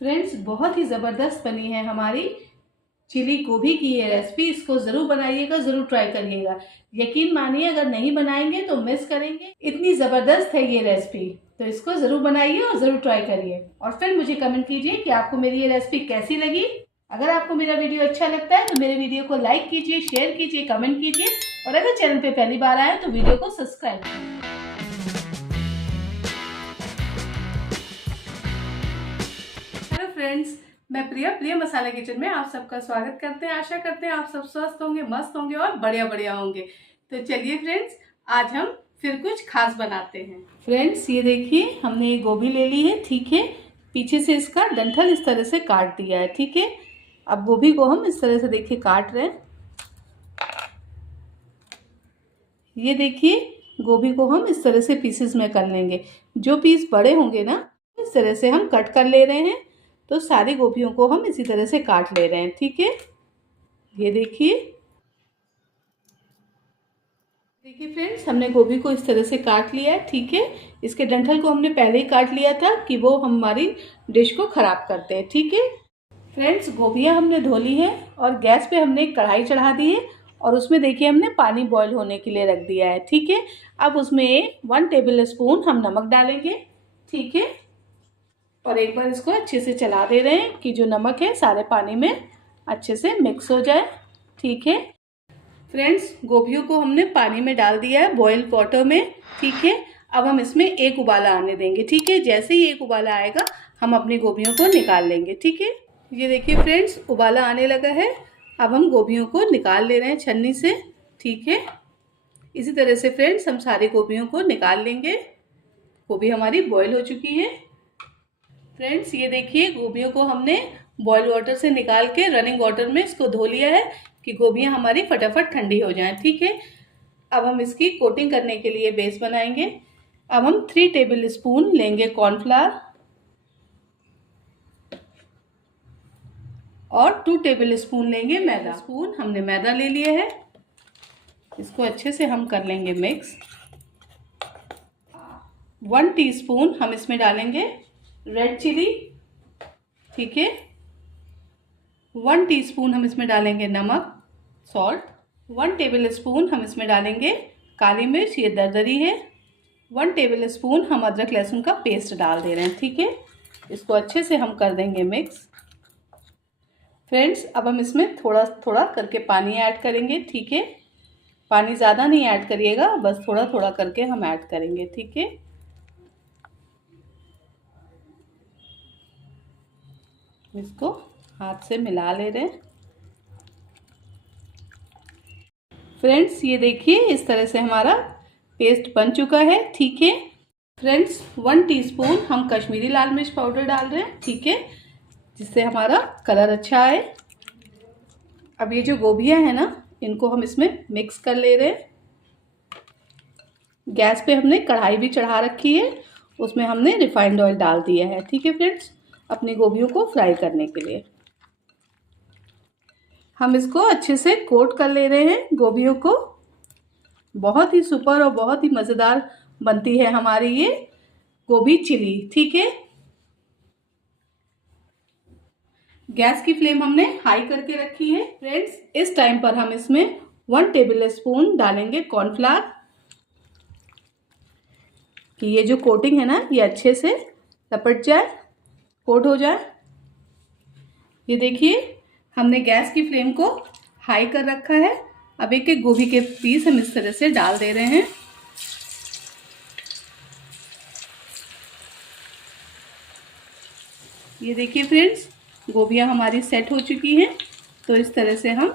Friends, बहुत ही ज़बरदस्त बनी है हमारी चिली गोभी की ये रेसिपी। इसको ज़रूर बनाइएगा, ज़रूर ट्राई करिएगा। यकीन मानिए, अगर नहीं बनाएंगे तो मिस करेंगे। इतनी ज़बरदस्त है ये रेसिपी, तो इसको ज़रूर बनाइए और ज़रूर ट्राई करिए। और फिर मुझे कमेंट कीजिए कि आपको मेरी ये रेसिपी कैसी लगी। अगर आपको मेरा वीडियो अच्छा लगता है तो मेरे वीडियो को लाइक कीजिए, शेयर कीजिए, कमेंट कीजिए और अगर चैनल पे पहली बार आए तो वीडियो को सब्सक्राइब कीजिए। फ्रेंड्स, मैं प्रिया मसाला किचन में आप सबका स्वागत करते हैं। आशा करते हैं आप सब स्वस्थ होंगे, मस्त होंगे और बढ़िया होंगे। तो चलिए फ्रेंड्स, आज हम फिर कुछ खास बनाते हैं। फ्रेंड्स, ये देखिए, हमने ये गोभी ले ली है, ठीक है। पीछे से इसका डंठल इस तरह से काट दिया है, ठीक है। अब गोभी को हम इस तरह से देखिए काट रहे हैं। ये देखिए, गोभी को हम इस तरह से पीसेस में कर लेंगे। जो पीस बड़े होंगे ना, इस तरह से हम कट कर ले रहे हैं। तो सारी गोभियों को हम इसी तरह से काट ले रहे हैं, ठीक है। ये देखिए फ्रेंड्स, हमने गोभी को इस तरह से काट लिया है, ठीक है। इसके डंठल को हमने पहले ही काट लिया था कि वो हमारी डिश को खराब करते हैं, ठीक है। फ्रेंड्स, गोभियां हमने धो ली है और गैस पे हमने एक कढ़ाई चढ़ा दी है और उसमें देखिए हमने पानी बॉईल होने के लिए रख दिया है, ठीक है। अब उसमें 1 टेबल स्पून हम नमक डालेंगे, ठीक है। और एक बार इसको अच्छे से चला दे रहे हैं कि जो नमक है सारे पानी में अच्छे से मिक्स हो जाए, ठीक है। फ्रेंड्स, गोभियों को हमने पानी में डाल दिया है, बॉइल्ड वाटर में, ठीक है। अब हम इसमें एक उबाला आने देंगे, ठीक है। जैसे ही एक उबाला आएगा हम अपनी गोभियों को निकाल लेंगे, ठीक है। ये देखिए फ्रेंड्स, उबाला आने लगा है। अब हम गोभियों को निकाल ले रहे हैं छन्नी से, ठीक है। इसी तरह से फ्रेंड्स हम सारी गोभियों को निकाल लेंगे। गोभी हमारी बॉईल हो चुकी है। फ्रेंड्स, ये देखिए, गोभियों को हमने बॉइल वाटर से निकाल के रनिंग वाटर में इसको धो लिया है कि गोभियां हमारी फटाफट ठंडी हो जाएं, ठीक है। अब हम इसकी कोटिंग करने के लिए बेस बनाएंगे। अब हम 3 टेबल स्पून लेंगे कॉर्नफ्लावर और 2 टेबल स्पून लेंगे मैदा। स्पून हमने मैदा ले लिया है। इसको अच्छे से हम कर लेंगे मिक्स। 1 टीस्पून हम इसमें डालेंगे रेड चिली, ठीक है। 1 टीस्पून हम इसमें डालेंगे नमक, सॉल्ट। 1 टेबल स्पून हम इसमें डालेंगे काली मिर्च, ये दरदरी है। 1 टेबल स्पून हम अदरक लहसुन का पेस्ट डाल दे रहे हैं, ठीक है। इसको अच्छे से हम कर देंगे मिक्स। फ्रेंड्स, अब हम इसमें थोड़ा थोड़ा करके पानी ऐड करेंगे, ठीक है। पानी ज़्यादा नहीं ऐड करिएगा, बस थोड़ा थोड़ा करके हम ऐड करेंगे, ठीक है। इसको हाथ से मिला ले रहे हैं। फ्रेंड्स, ये देखिए, इस तरह से हमारा पेस्ट बन चुका है, ठीक है। फ्रेंड्स, 1 टीस्पून हम कश्मीरी लाल मिर्च पाउडर डाल रहे हैं, ठीक है, जिससे हमारा कलर अच्छा आए। अब ये जो गोभियां हैं ना, इनको हम इसमें मिक्स कर ले रहे हैं। गैस पे हमने कढ़ाई भी चढ़ा रखी है, उसमें हमने रिफाइंड ऑयल डाल दिया है, ठीक है फ्रेंड्स, अपनी गोभियों को फ्राई करने के लिए। हम इसको अच्छे से कोट कर ले रहे हैं गोभियों को। बहुत ही सुपर और बहुत ही मज़ेदार बनती है हमारी ये गोभी चिली, ठीक है। गैस की फ्लेम हमने हाई करके रखी है। फ्रेंड्स, इस टाइम पर हम इसमें 1 टेबल स्पून डालेंगे कॉर्नफ्लावर कि ये जो कोटिंग है ना, ये अच्छे से लपट जाए, कोट हो जाए। ये देखिए, हमने गैस की फ्लेम को हाई कर रखा है। अब एक एक गोभी के पीस हम इस तरह से डाल दे रहे हैं। ये देखिए फ्रेंड्स, गोभियां हमारी सेट हो चुकी हैं। तो इस तरह से हम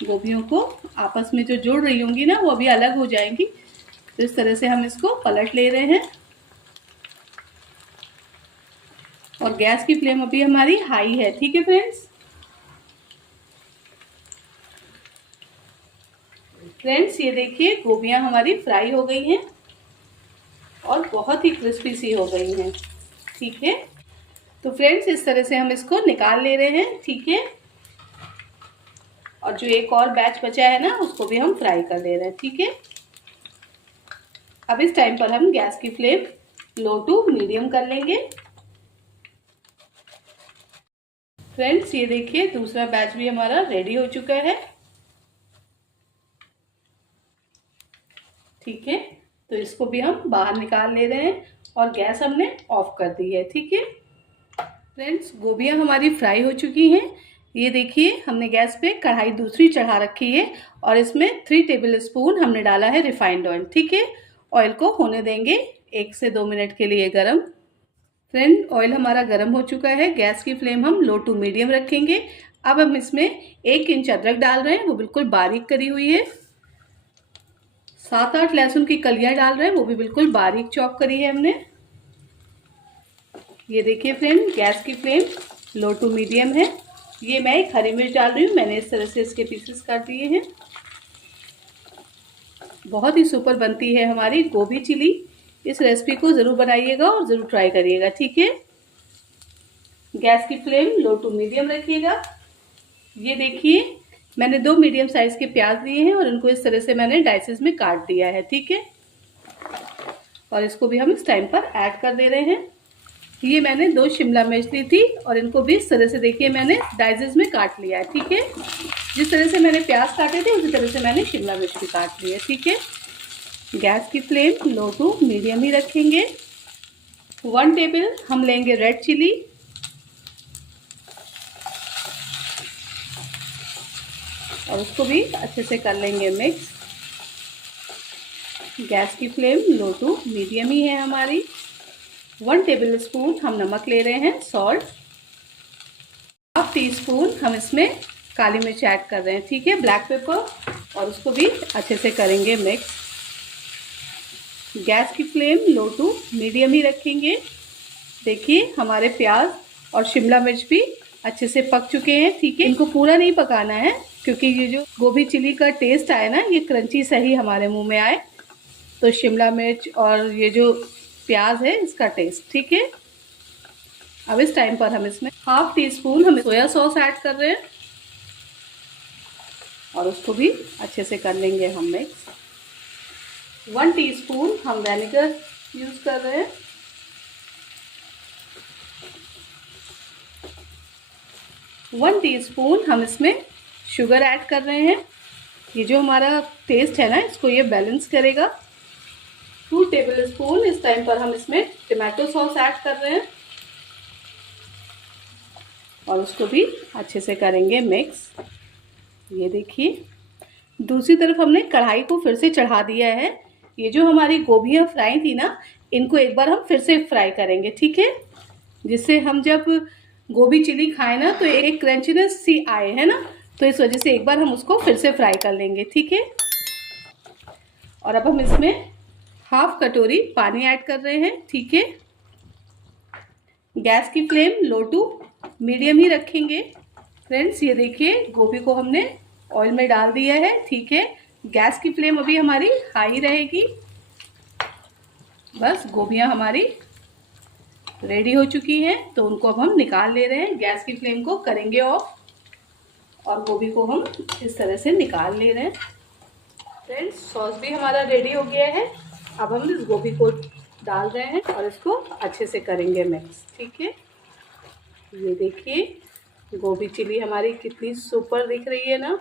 गोभियों को आपस में जो जोड़ रही होंगी ना, वो अभी अलग हो जाएंगी। तो इस तरह से हम इसको पलट ले रहे हैं और गैस की फ्लेम अभी हमारी हाई है, ठीक है फ्रेंड्स। फ्रेंड्स, ये देखिए, गोभियां हमारी फ्राई हो गई हैं और बहुत ही क्रिस्पी सी हो गई हैं, ठीक है। तो फ्रेंड्स, इस तरह से हम इसको निकाल ले रहे हैं, ठीक है। और जो एक और बैच बचा है ना, उसको भी हम फ्राई कर ले रहे हैं, ठीक है। अब इस टाइम पर हम गैस की फ्लेम लो टू मीडियम कर लेंगे। फ्रेंड्स ये देखिए दूसरा बैच भी हमारा रेडी हो चुका है। ठीक है, तो इसको भी हम बाहर निकाल ले रहे हैं और गैस हमने ऑफ कर दी है। ठीक है फ्रेंड्स, गोभियां हमारी फ्राई हो चुकी हैं। ये देखिए हमने गैस पे कढ़ाई दूसरी चढ़ा रखी है और इसमें 3 टेबल स्पून हमने डाला है रिफाइंड ऑयल। ठीक है, ऑयल को होने देंगे 1 से 2 मिनट के लिए गरम। फ्रेंड ऑयल हमारा गरम हो चुका है, गैस की फ्लेम हम लो टू मीडियम रखेंगे। अब हम इसमें 1 इंच अदरक डाल रहे हैं, वो बिल्कुल बारीक करी हुई है। 7-8 लहसुन की कलियां डाल रहे हैं, वो भी बिल्कुल बारीक चॉप करी है हमने। ये देखिए फ्रेंड, गैस की फ्लेम लो टू मीडियम है। ये मैं एक हरी मिर्च डाल रही हूँ, मैंने इस तरह से इसके पीसेस काट दिए हैं। बहुत ही सुपर बनती है हमारी गोभी चिली। इस रेसिपी को ज़रूर बनाइएगा और ज़रूर ट्राई करिएगा। ठीक है, गैस की फ्लेम लो टू मीडियम रखिएगा। ये देखिए मैंने 2 मीडियम साइज़ के प्याज लिए हैं और इनको इस तरह से मैंने डाइसेस में काट दिया है। ठीक है, और इसको भी हम इस टाइम पर ऐड कर दे रहे हैं। ये मैंने 2 शिमला मिर्च ली थी और इनको भी इस तरह से देखिए मैंने डाइसेस में काट लिया है। ठीक है, जिस तरह से मैंने प्याज काटे थे उसी तरह से मैंने शिमला मिर्च भी काट ली है। ठीक है, गैस की फ्लेम लो टू मीडियम ही रखेंगे। 1 टेबल हम लेंगे रेड चिली, और उसको भी अच्छे से कर लेंगे मिक्स। गैस की फ्लेम लो टू मीडियम ही है हमारी। 1 टेबल स्पून हम नमक ले रहे हैं, सॉल्ट। 1/2 टीस्पून हम इसमें काली मिर्च ऐड कर रहे हैं। ठीक है, ब्लैक पेपर, और उसको भी अच्छे से करेंगे मिक्स। गैस की फ्लेम लो टू मीडियम ही रखेंगे। देखिए हमारे प्याज और शिमला मिर्च भी अच्छे से पक चुके हैं। ठीक है, इनको पूरा नहीं पकाना है क्योंकि ये जो गोभी चिली का टेस्ट आए ना, ये क्रंची सही हमारे मुंह में आए, तो शिमला मिर्च और ये जो प्याज है इसका टेस्ट। ठीक है, अब इस टाइम पर हम इसमें 1/2 टीस्पून हम सोया सॉस ऐड कर रहे हैं और उसको भी अच्छे से कर लेंगे हम मिक्स। 1 टीस्पून हम विनेगर यूज कर रहे हैं। 1 टीस्पून हम इसमें शुगर ऐड कर रहे हैं। ये जो हमारा टेस्ट है ना, इसको ये बैलेंस करेगा। 2 टेबल स्पून इस टाइम पर हम इसमें टमाटो सॉस ऐड कर रहे हैं और उसको भी अच्छे से करेंगे मिक्स। ये देखिए दूसरी तरफ हमने कढ़ाई को फिर से चढ़ा दिया है। ये जो हमारी गोभियां फ्राई थी ना, इनको एक बार हम फिर से फ्राई करेंगे। ठीक है, जिससे हम जब गोभी चिली खाएं ना तो एक क्रंचीनेस सी आए, है ना, तो इस वजह से एक बार हम उसको फिर से फ्राई कर लेंगे। ठीक है, और अब हम इसमें 1/2 कटोरी पानी ऐड कर रहे हैं। ठीक है, गैस की फ्लेम लो टू मीडियम ही रखेंगे। फ्रेंड्स ये देखिए गोभी को हमने ऑयल में डाल दिया है। ठीक है, गैस की फ्लेम अभी हमारी हाई रहेगी। बस गोभियां हमारी रेडी हो चुकी हैं, तो उनको अब हम निकाल ले रहे हैं। गैस की फ्लेम को करेंगे ऑफ और गोभी को हम इस तरह से निकाल ले रहे हैं। फ्रेंड्स सॉस भी हमारा रेडी हो गया है। अब हम इस गोभी को डाल रहे हैं और इसको अच्छे से करेंगे मिक्स। ठीक है, ये देखिए गोभी चिली हमारी कितनी सुपर दिख रही है ना।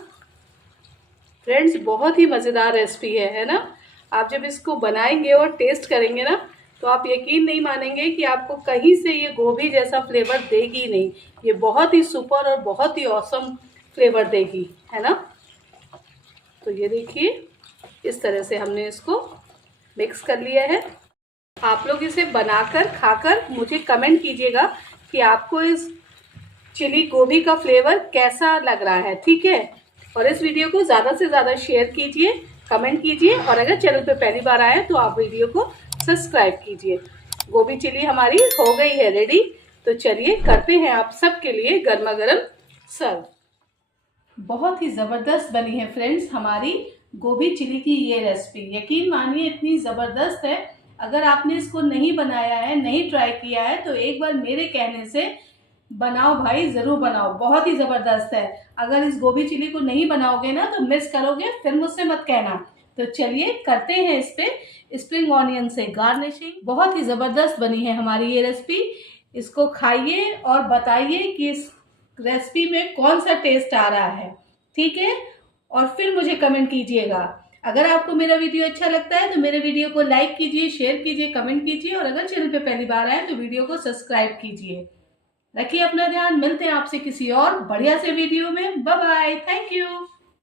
फ्रेंड्स बहुत ही मज़ेदार रेसिपी है ना। आप जब इसको बनाएंगे और टेस्ट करेंगे ना, तो आप यकीन नहीं मानेंगे कि आपको कहीं से ये गोभी जैसा फ्लेवर देगी नहीं। ये बहुत ही सुपर और बहुत ही ऑसम फ्लेवर देगी, है ना। तो ये देखिए इस तरह से हमने इसको मिक्स कर लिया है। आप लोग इसे बनाकर खाकर मुझे कमेंट कीजिएगा कि आपको इस चिली गोभी का फ्लेवर कैसा लग रहा है। ठीक है, और इस वीडियो को ज़्यादा से ज़्यादा शेयर कीजिए, कमेंट कीजिए, और अगर चैनल पे पहली बार आए तो आप वीडियो को सब्सक्राइब कीजिए। गोभी चिली हमारी हो गई है रेडी, तो चलिए करते हैं आप सबके लिए गर्मा गर्म सर्व। बहुत ही ज़बरदस्त बनी है फ्रेंड्स हमारी गोभी चिली की ये रेसिपी। यकीन मानिए इतनी ज़बरदस्त है। अगर आपने इसको नहीं बनाया है, नहीं ट्राई किया है, तो एक बार मेरे कहने से बनाओ भाई, ज़रूर बनाओ। बहुत ही ज़बरदस्त है। अगर इस गोभी चिली को नहीं बनाओगे ना तो मिस करोगे, फिर मुझसे मत कहना। तो चलिए करते हैं इस पे स्प्रिंग ऑनियन से गार्निशिंग। बहुत ही ज़बरदस्त बनी है हमारी ये रेसिपी। इसको खाइए और बताइए कि इस रेसिपी में कौन सा टेस्ट आ रहा है, ठीक है। और फिर मुझे कमेंट कीजिएगा। अगर आपको मेरा वीडियो अच्छा लगता है तो मेरे वीडियो को लाइक कीजिए, शेयर कीजिए, कमेंट कीजिए, और अगर चैनल पे पहली बार आए तो वीडियो को सब्सक्राइब कीजिए। रखिए अपना ध्यान, मिलते हैं आपसे किसी और बढ़िया से वीडियो में। Bye bye, thank you.